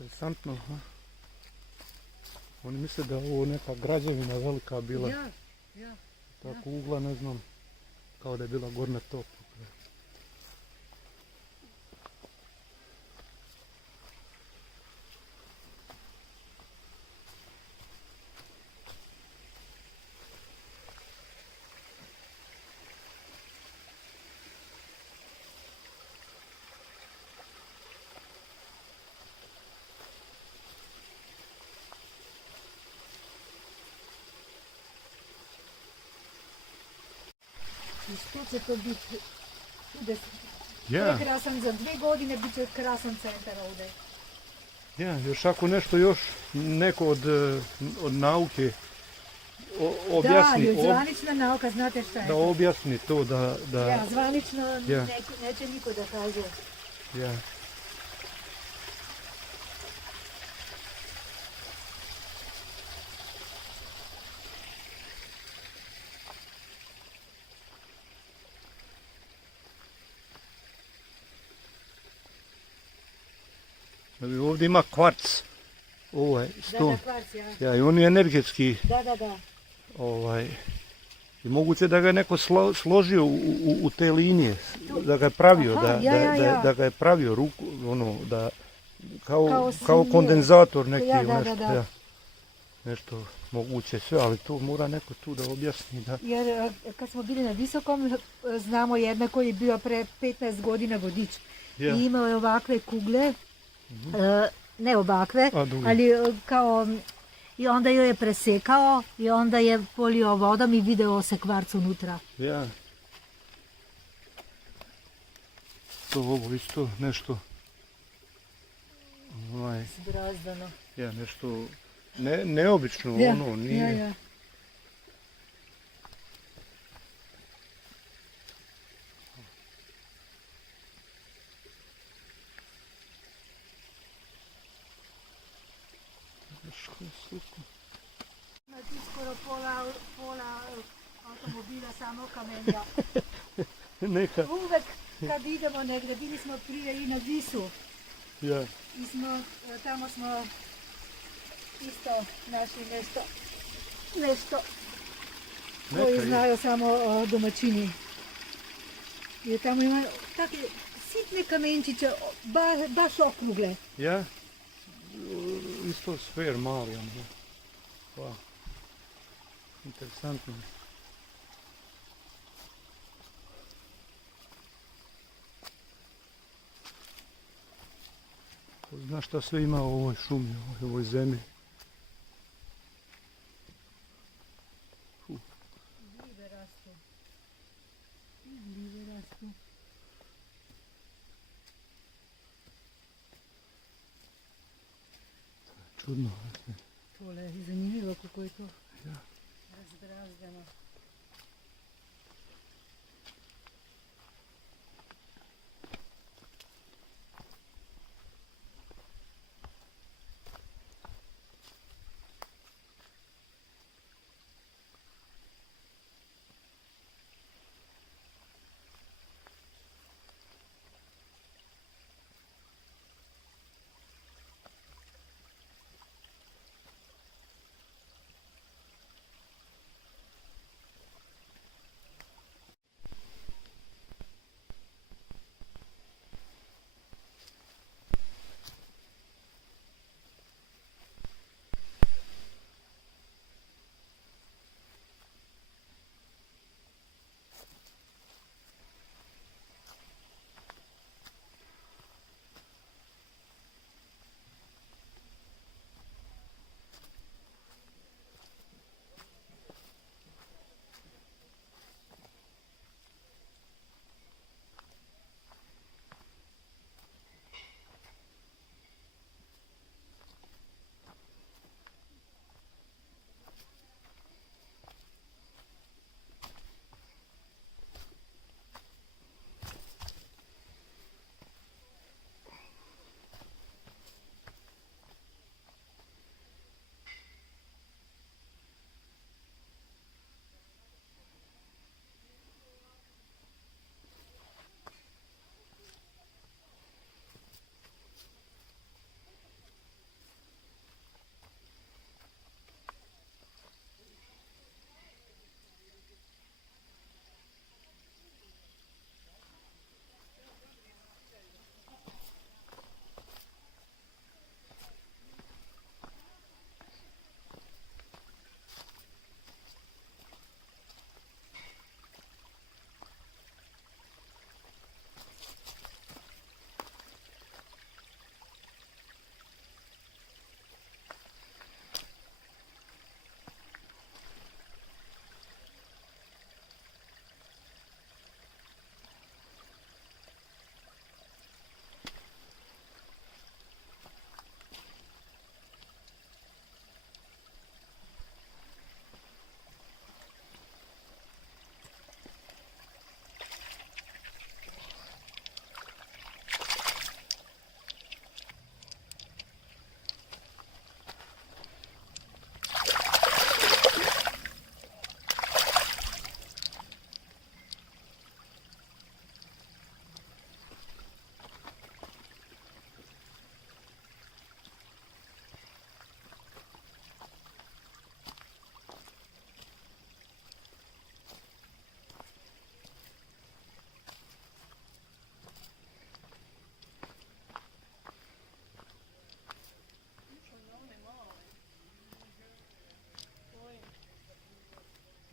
Interesantno, ha? Oni misle da je ovo neka građevina velika bila. Ja. Ta kugla, ne znam, kao da je bila gornja top. I što će to biti? Ja, Prekrasan za 2 godine, bit će krasan centar ovdje. ja, još ako nešto još neko od nauke objasni, Da, zvanična nauka, znate šta je da to? objasni to, da Ja, zvanično Ja. neće niko da kaže. ja. Ovdje ima kvarc, ovaj ston. Da, kvarc, ja. Ja, i on je energetski, Da. i moguće da ga je neko složio u te linije, da ga je pravio, Aha, ja. da ga je pravio ruku, da kao simio. kondenzator neki, Ja, nešto, da. ja, nešto moguće sve, ali to mora neko tu da objasni, da. Jer kad smo bili na Visokom, znamo jedna koji je bio pre 15 godina vodič. Ja. I imao je ovakve kugle, ne ovakve, duge. ali kao, i onda ju je presekao i onda je polio vodom i video se kvarc unutra. Ja. To ovo isto nešto, Zbrazdano. ja, nešto neobično, nije. Ja. Znači skoro pola automobila samo kamenja. Neka, Uvek kad idemo negdje, bili smo prije i na Visu. ja. I tamo smo isto našli nešto koji Neka je. znaju samo domaćini. I tamo ima takve sitne kamenčiće, baš okrugle. Ja? Isto sfer mali, wow. Interesantno. Ko zna šta sve ima u ovoj šumi, u ovoj zemlji. Gljive rastu. Gljive rastu. Čudno. Tole je zanimljivo kako je to Ja. razbrazdano.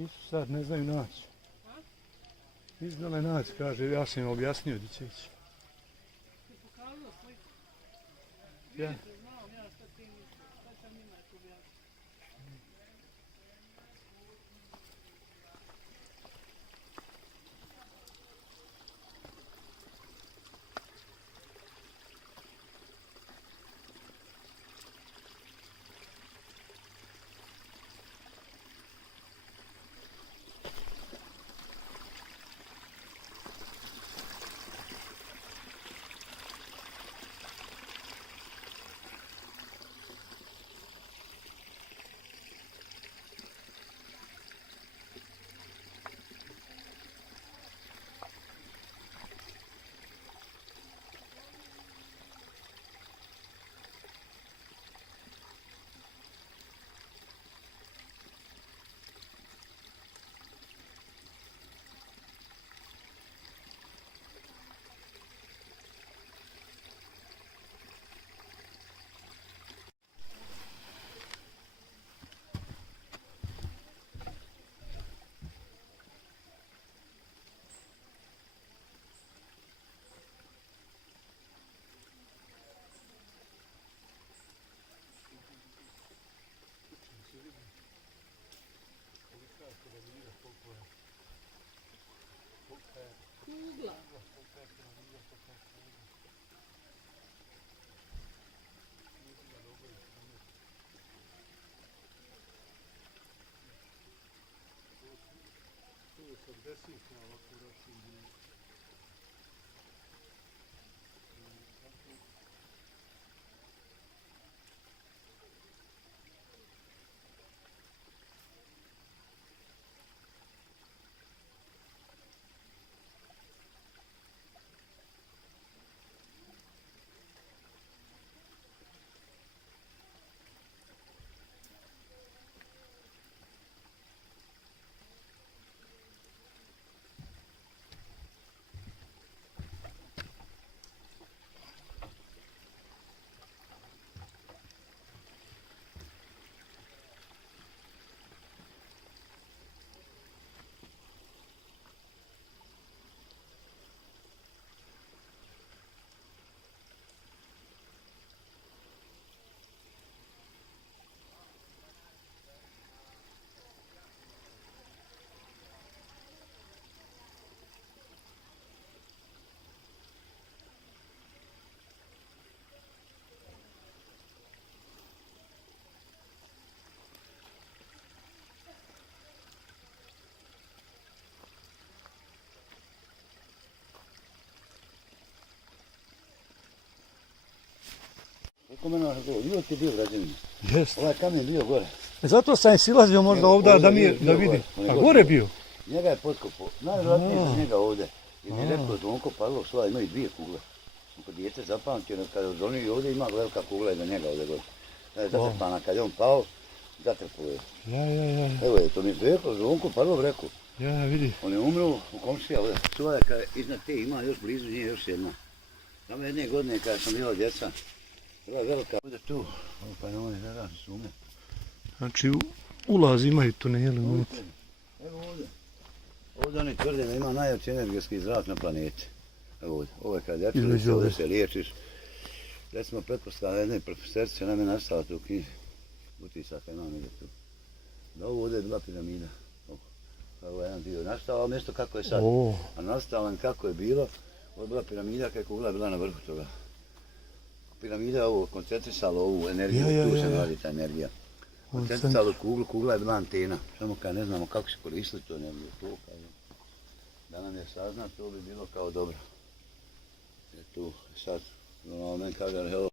Nisu sad, ne znaju naći. Nisu znale naći, kaže, ja sam im objasnio gdje će ići. Ja. Kugla. Kako mene uvijek je bio građanin. Jest. Ovaj kamen bio gore. Zato sam je silazio možda ovdje da bio vidi. gore. A gore bio? Njega je potkopao. Najvjerojatnije za njega ovdje. I mi je rekao Zvonko Pavlov Slava imaju dvije kugle. Ako dijete zapamtio, kada je donio ovdje ima velika kugla iza njega ovdje gore. Da je zatrpana, kad je on pao, zatrpao je. Ja. Evo je, to mi je rekao Zvonko Pavlov rekao. Ja, vidi. On je umro u komšija ovdje. Čuvaj, kada iznad te ima još blizu nje još jedna. Tamo jedne godine kada sam bila djeca. Bila je velika. Ovdje tu, pa ne oni ne raši sume. Znači, ulaz imaju tuneli unutra. Evo ovdje. Ovdje oni tvrde da ima najjači energetski zrak na planeti. Evo ovdje. Ovo je kad lječilice, ovdje se liječiš. Recimo, pretpostavlja jedne profesorice nam je nastala tu u knjiži. Utisaka imam ide tu. Da ovo ovdje je bila piramida. Ovo je jedan dio nastala, mjesto kako je sad. A nastala kako je bilo, ovo je bila piramida kada je kugla bila na vrhu toga. Piramida je ovo koncentrisala ovu energiju, tu se radi ta energija. Koncentrisala kuglu, kugla je bila antena. Samo kad ne znamo kako se koristili tu energiju. Da nam je saznat, to bi bilo kao dobro. Jer tu sad, meni kaže, evo,